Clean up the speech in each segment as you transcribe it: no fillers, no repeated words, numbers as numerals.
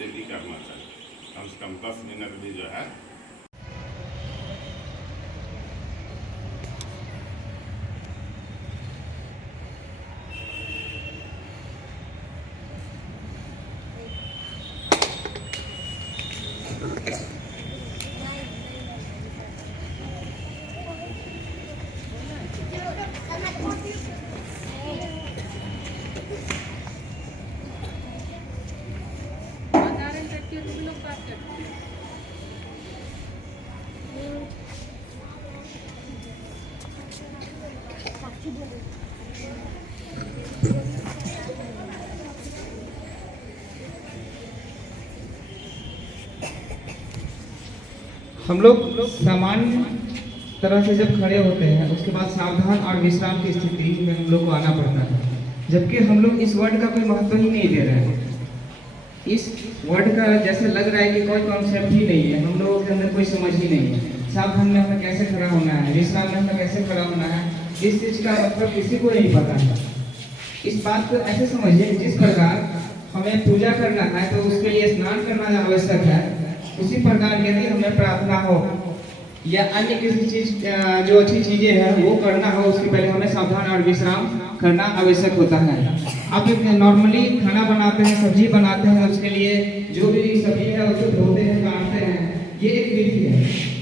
Daily करना चाहिए, कम से कम 10 मिनट भी जो है। हम लोग सामान्य तरह से जब खड़े होते हैं उसके बाद सावधान और विश्राम की स्थिति में हम लोग को आना पड़ता है, जबकि हम लोग इस वर्ड का कोई महत्व ही नहीं दे रहे हैं। इस वर्ड का जैसे लग रहा है कि कोई कॉन्सेप्ट ही नहीं है, हम लोगों के अंदर कोई समझ ही नहीं है। सावधान में हमें कैसे खड़ा होना है, विश्राम में हमें कैसे खड़ा होना है, इस चीज़ का मतलब किसी को नहीं पता है। इस बात को ऐसे समझिए, जिस प्रकार हमें पूजा करना है तो उसके लिए स्नान करना आवश्यक है, उसी प्रकार यदि हमें प्रार्थना हो या अन्य किसी चीज जो अच्छी चीजें हैं वो करना हो, उसके पहले हमें सावधान और विश्राम करना आवश्यक होता है। आप नॉर्मली खाना बनाते हैं, सब्जी बनाते हैं, उसके लिए जो भी सब्जी है उसको धोते हैं, काटते हैं, ये एक विधि है।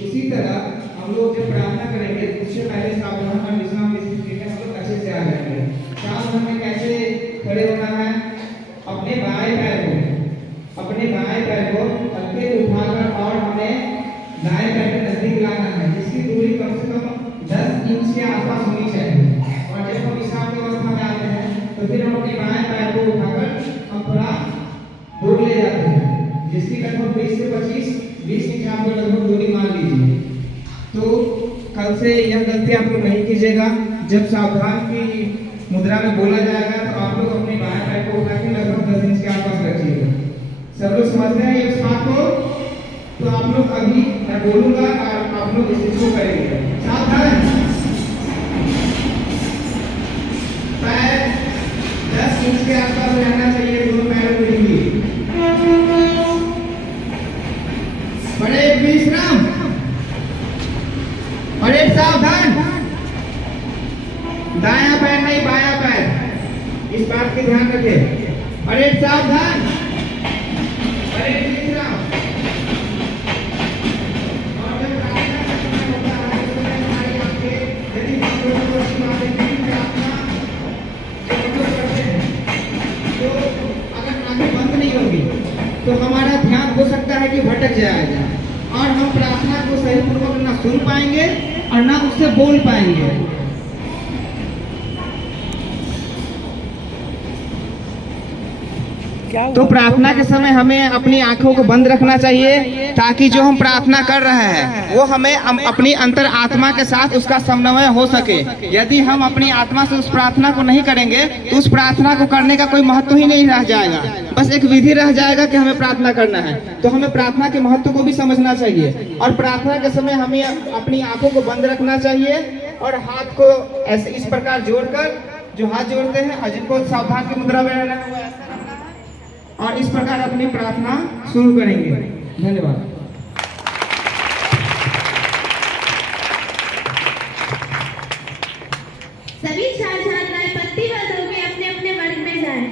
उसी तरह हम लोग जब प्रार्थना करेंगे उससे पहले सावधान और विश्राम की स्थिति में हम लोग अच्छे से आ जाएंगे। सावधान में कैसे खड़े होना है, अपने बाएं पैर को हल्के उठाकर और हमें दाएं पैर के नजदीक लाना है, जिसकी दूरी कम से कम 10 इंच के आसपास होनी चाहिए। और जब हम विश्राम की अवस्था में आते हैं तो फिर हम अपने बाएं पैर को उठाकर हम थोड़ा दूर ले जाते हैं, जिसकी लगभग 20 से 20 इंच आप लगभग दूरी मान लीजिए। तो कल से यह गलती आप लोग नहीं कीजिएगा। जब सावधान की मुद्रा में बोला जाएगा तो आप लोग अपने बाएं पैर को उठा के लगभग 10 इंच के आसपास रखिएगा। सब लोग समझ रहे हैं इस बात को? तो आप लोग अभी मैं बोलूंगा और आप लोग इस चीज को करेंगे। सावधान, पैर 10 इंच के आसपास रहना चाहिए, दोनों पैरों को ढीली। बड़े विश्राम और एक सावधान, दायां पैर नहीं बायां पैर, इस बात की ध्यान रखें। और एक सावधान, और एक विश्राम। और जब प्रार्थना का समय होता है तो हमारी आंखें यदि हम लोगों को अच्छी बातें नहीं प्रार्थना जब हम लोग करते हैं तो अगर आंखें बंद नहीं होगी तो हमारा ध्यान हो सकता है कि भटक जाएगा और हम प्रार्थना को सही पूर्वक ना सुन पाएंगे और ना उससे बोल पाएंगे। तो प्रार्थना के समय हमें अपनी आंखों को बंद रखना चाहिए ताकि जो हम प्रार्थना कर रहे हैं वो हमें अपनी अंतर आत्मा के साथ उसका समन्वय हो सके। यदि हम अपनी आत्मा से उस प्रार्थना को नहीं करेंगे तो उस प्रार्थना को करने का कोई महत्व ही नहीं रह जाएगा, बस एक विधि रह जाएगा कि हमें प्रार्थना करना है। तो हमें प्रार्थना के महत्व को भी समझना चाहिए और प्रार्थना के समय हमें अपनी आंखों को बंद रखना चाहिए और हाथ को ऐसे इस प्रकार जोड़कर, जो हाथ जोड़ते हैं और जिनको सावधान की मुद्रा में रहना है और इस प्रकार अपनी प्रार्थना शुरू करेंगे। धन्यवाद। सभी छात्र-छात्राएं पंक्तिबद्ध होकर अपने अपने वर्ग में जाएं।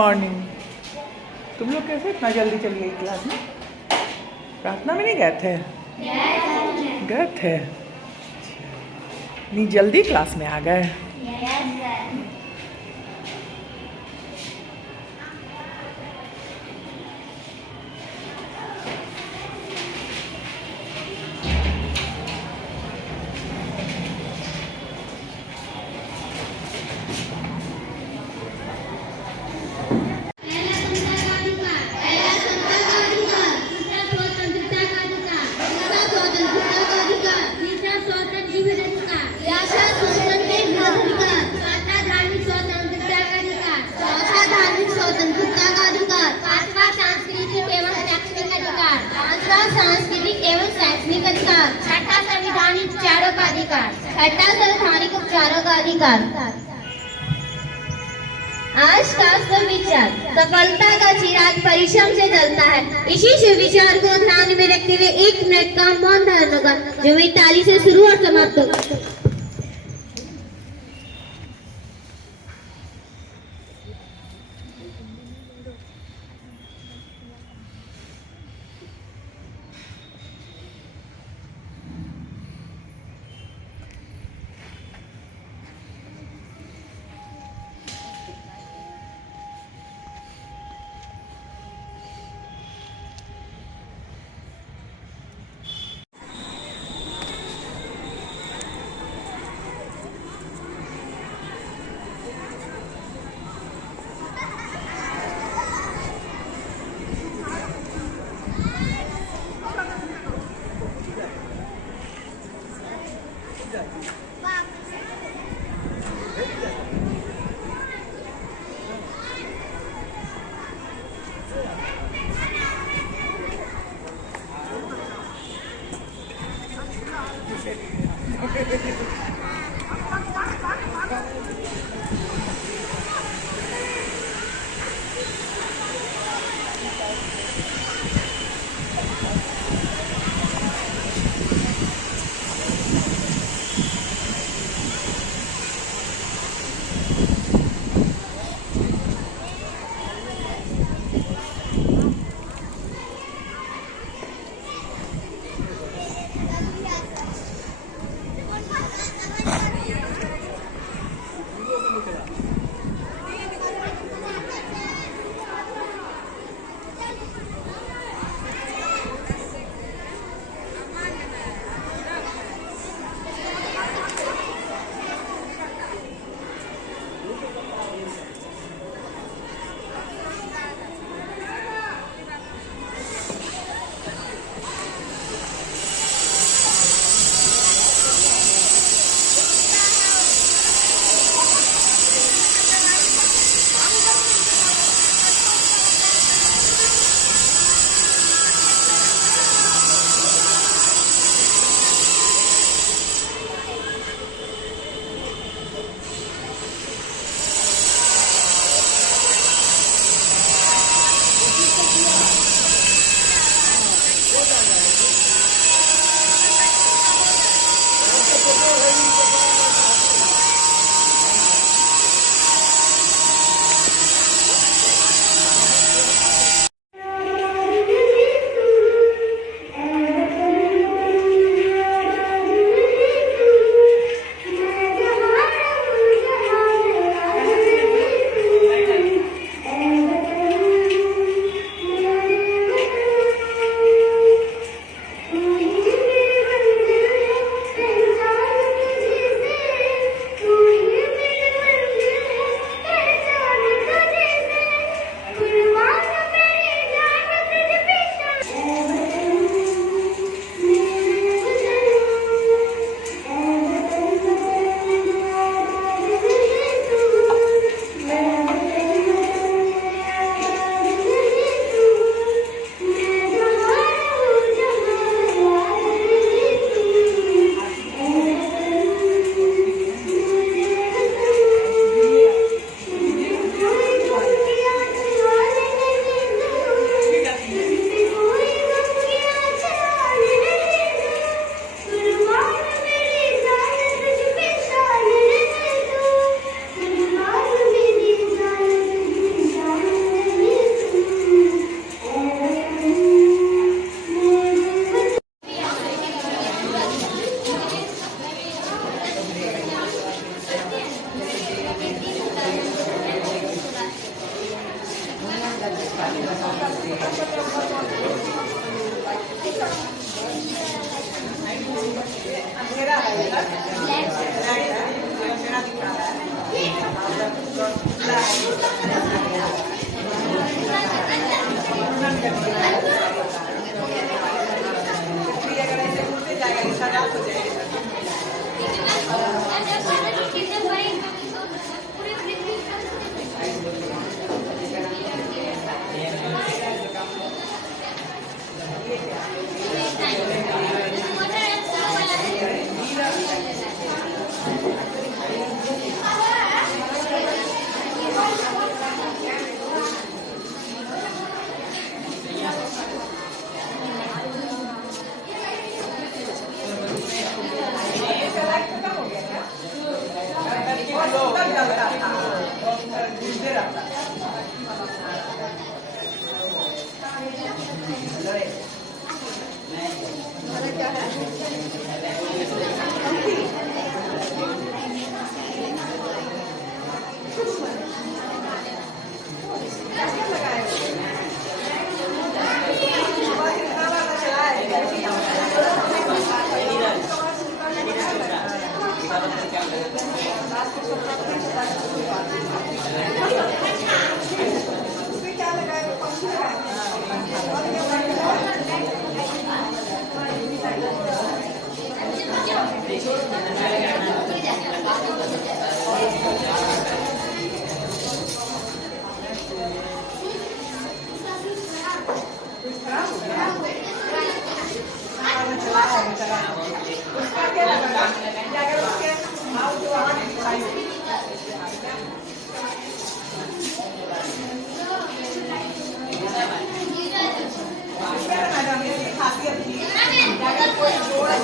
मॉर्निंग। तुम लोग कैसे इतना जल्दी चली गई क्लास में? प्रार्थना में नहीं गए थे? गए थे। नहीं जल्दी क्लास में आ गए। सांस्कृतिक एवं शैक्षणिक अधिकार, छठा संवैधानिक उपचारों का अधिकार, छठा संवैधानिक उपचारों का अधिकार। आज का सुविचार, सफलता का चिराग परिश्रम से जलता है। इसी सुविचार को ध्यान में रखते हुए 1 मिनट का मौन धारण होगा, जो मेरी ताली से शुरू और समाप्त होगा।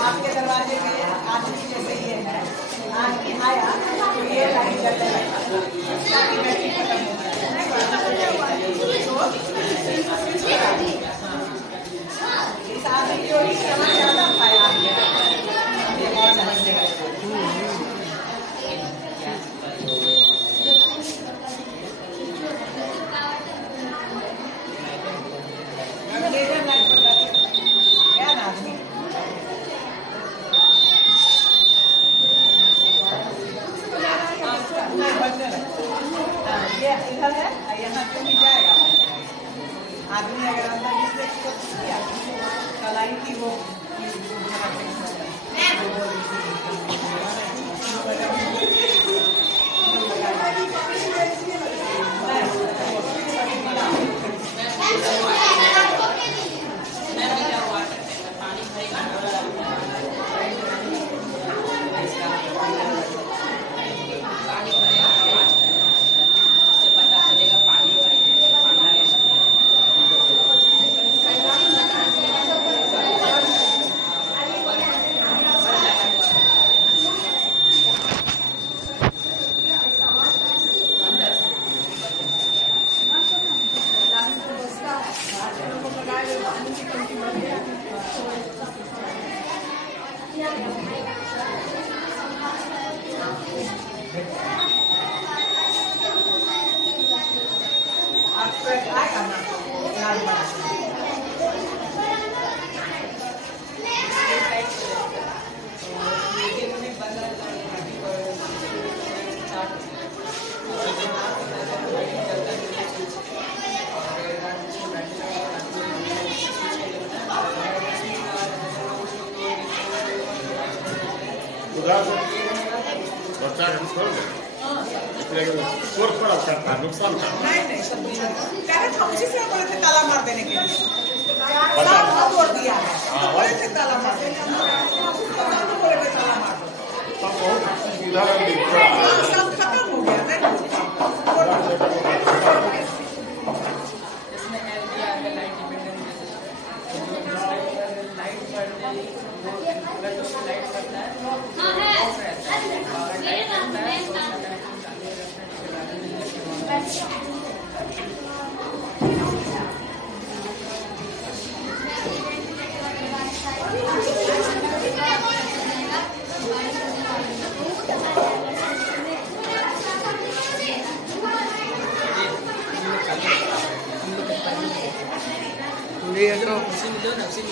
आपके दरवाजे में आदमी जैसे ये है, आदमी आया तो ये लाइन चलने लगा, इसका भी बैटरी खत्म हो गया, इस आदमी की ओर समय ज्यादा खाया ये और समझने का इधर है, यहाँ से भी जाएगा आदमी अगर अंदर इसलिए किया कलाई की वो बच्चा का छोड़ दे, चोर खराब करता है, नुकसान करता है। नहीं हम उसी से बोले थे ताला मार देने के लिए, सब तोड़ दिया है, बोले थे ताला मार देने, बोले थे ताला मार दो, सब बहुत सुविधा सब खत्म हो गया नहीं। ये तो उसी में दो ना उसी में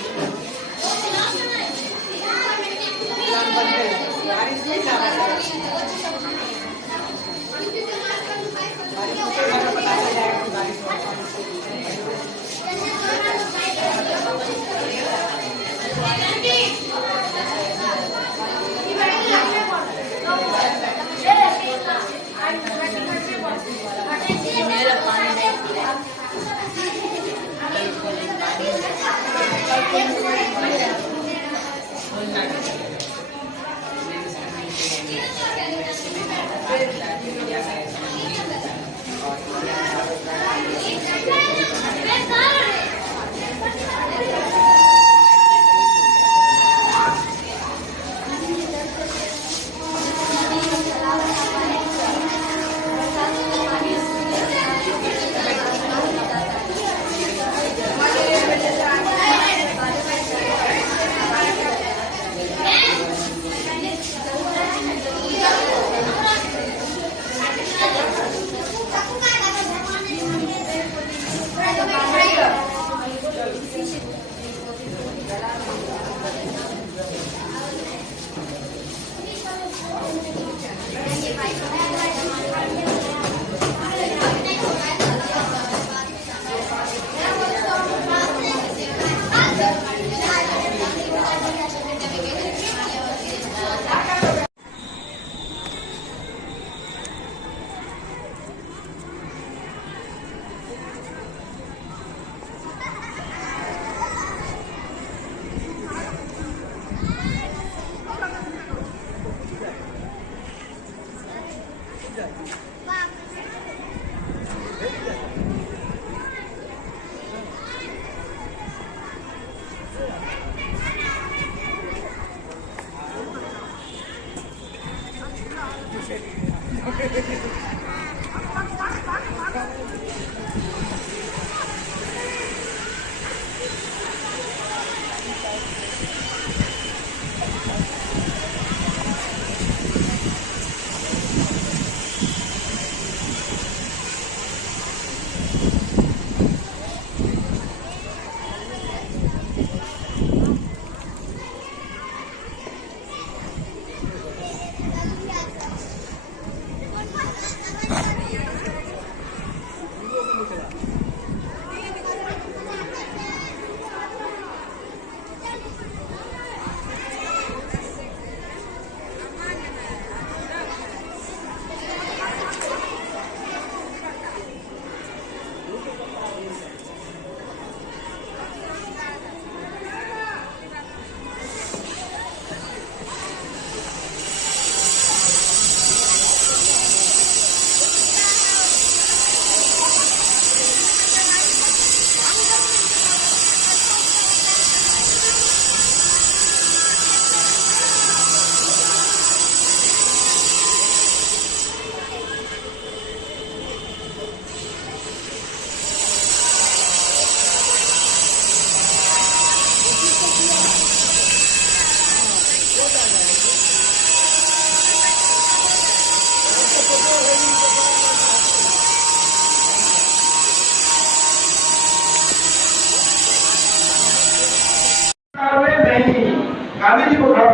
गांधी जी को खड़ा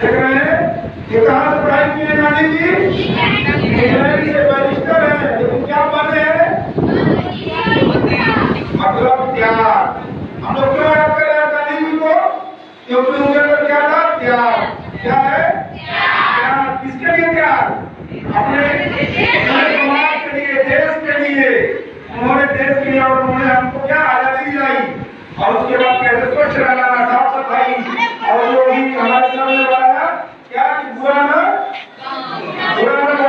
देख रहे हैं ये कहाँ से पढ़ाई की है गांधी जी इंजीनियरिंग से बैरिस्टर है लेकिन क्या पढ़ रहे हैं मतलब त्याग। हम लोग क्यों याद कर रहे हैं गांधी जी को क्योंकि उनके अंदर क्या था त्याग। क्या है त्याग। किसके लिए त्याग? अपने समाज के लिए देश के लिए उन्होंने देश के लिए और उन्होंने हमको क्या आजादी दिलाई और उसके बाद कैसे स्वच्छ रहना साफ सफाई और जो भी हमारे सामने वाला है क्या बुरा ना बोलो बुरा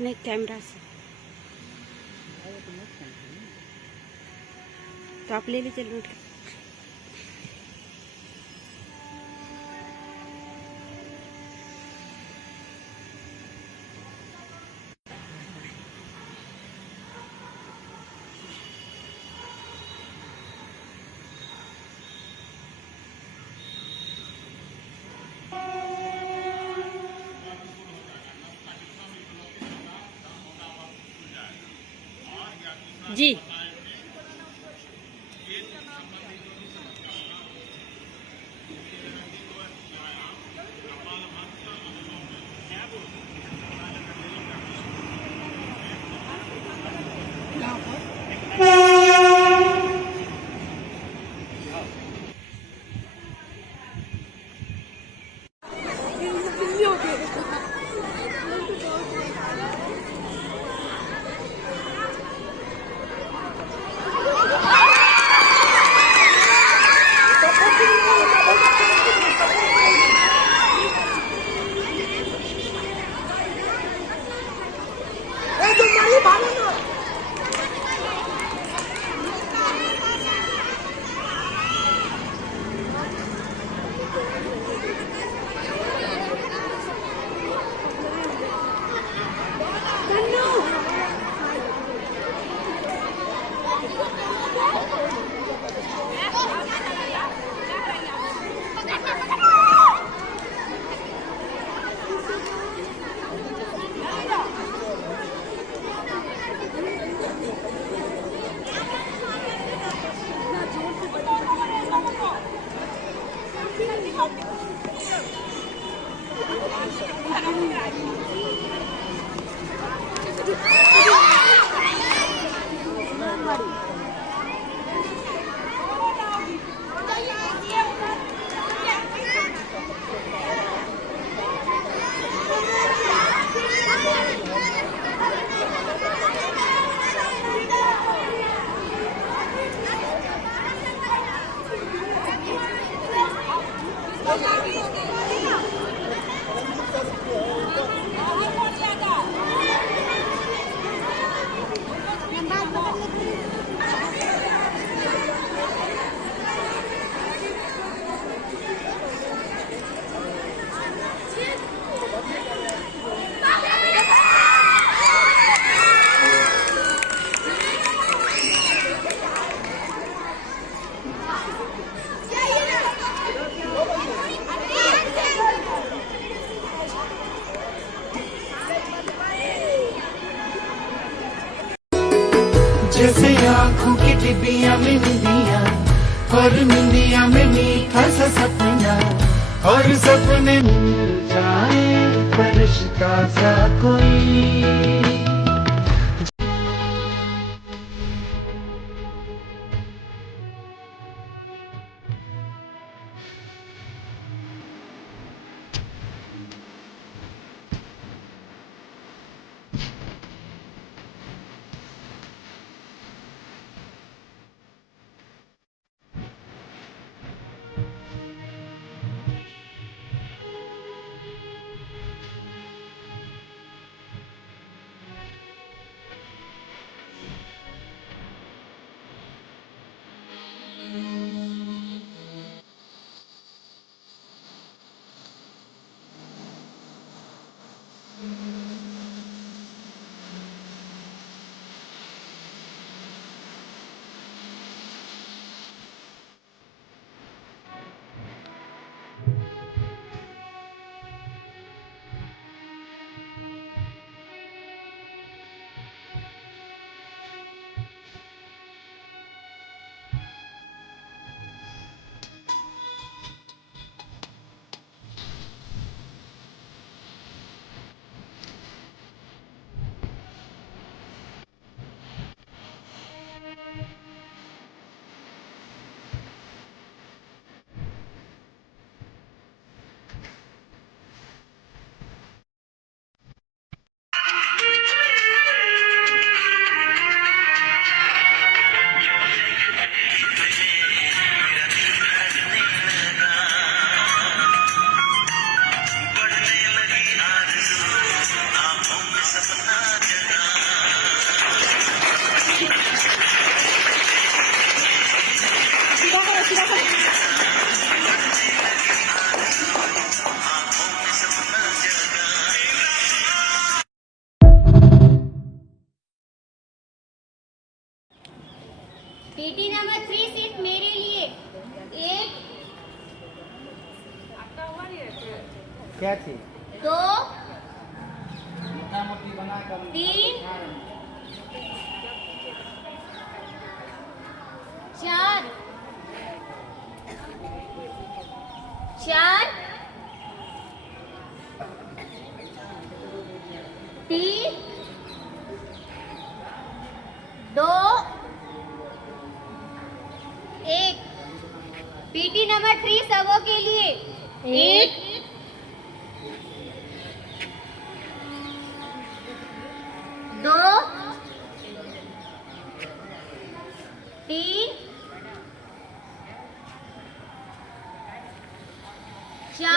नहीं कैमरा से तो आप ले लीजिए लूट के। जी। जैसे आँखों की डिबिया में निंदिया और निंदिया में मीठा सा सपना और सपने मिल जाए फरिश्ता सा कोई। टीटी नंबर 3 सिर्फ मेरे लिए। एक, क्या थी? 2, 3, 4 4 3 2 1 पीटी नंबर 3 सबों के लिए 1 2 3 4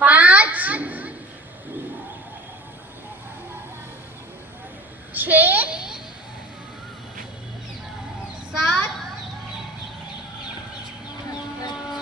5 6